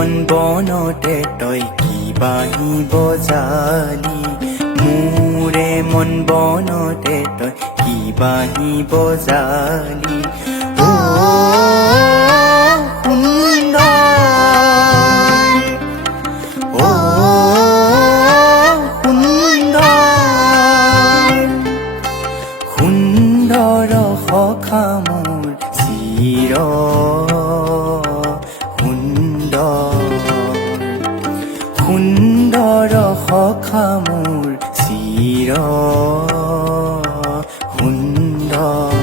মন বনতে তই কিবাহি বজালি মোৰে মন বনতে তই কিবাহি বজালি ও সুন্দৰ ও সুন্দৰ সুন্দৰ সখা মোৰ চিৰ সুন্দৰ সখা মোৰ চিৰ সুন্দৰ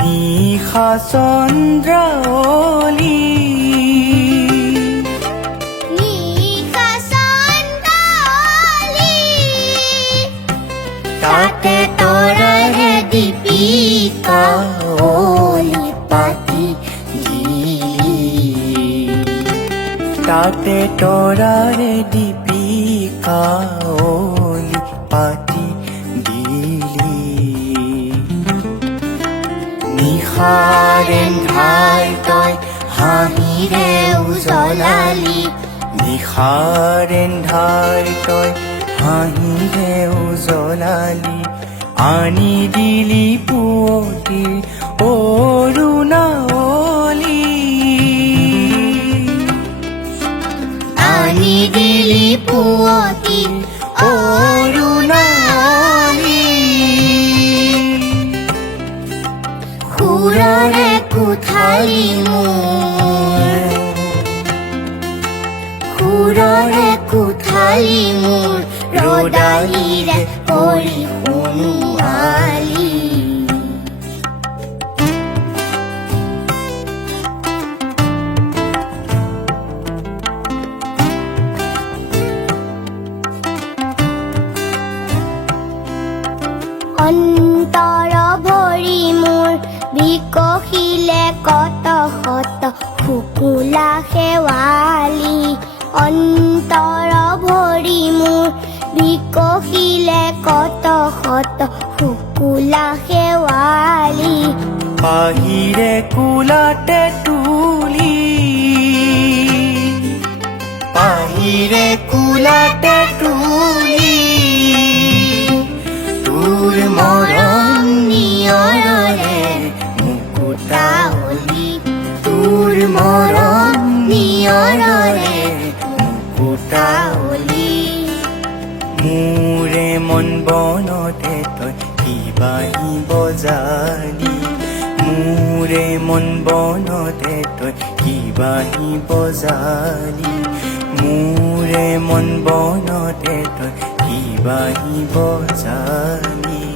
নিশা চন্দ্ৰাৱলী তাতে তৰাৰে দীপিকা অলি পাতি তাতে তৰাৰে দীপিকা অলি পাতি দিলি নিশাৰে ধাই তই হাঁহিৰে উজলালি নিশাৰে ধাই তই হাঁহিৰে উজলালি আনি দিলি পুৱতিৰ অৰুণাৱলী আনি দিলি পুৱতিৰ অৰুণাৱলী সুৰৰে কোঠালি মোৰ সুৰৰে কোঠালি মোৰ ৰদালিৰে পৰি শুনোৱালি অন্তৰ ভৰি মোৰ বিকশিলে কত শত শুকুলা শেৱালি অন্তৰ ভৰি মোৰ বিকশিলে কত শত শুকুলা শেৱালি বাহিৰে কোলাতে তুলি বাহিৰে কোলাতে তুলি তোৰ মৰম নিয়ৰৰে মুকুতাৱলী তোৰ মৰম নিয়ৰৰে মুকুতাৱলী মোৰে মন বনতে তই কিবাহি বজালি মোৰে মন বনতে তই কিবাহি বজালি মোৰে মন বনতে তই কিবাহি বজালি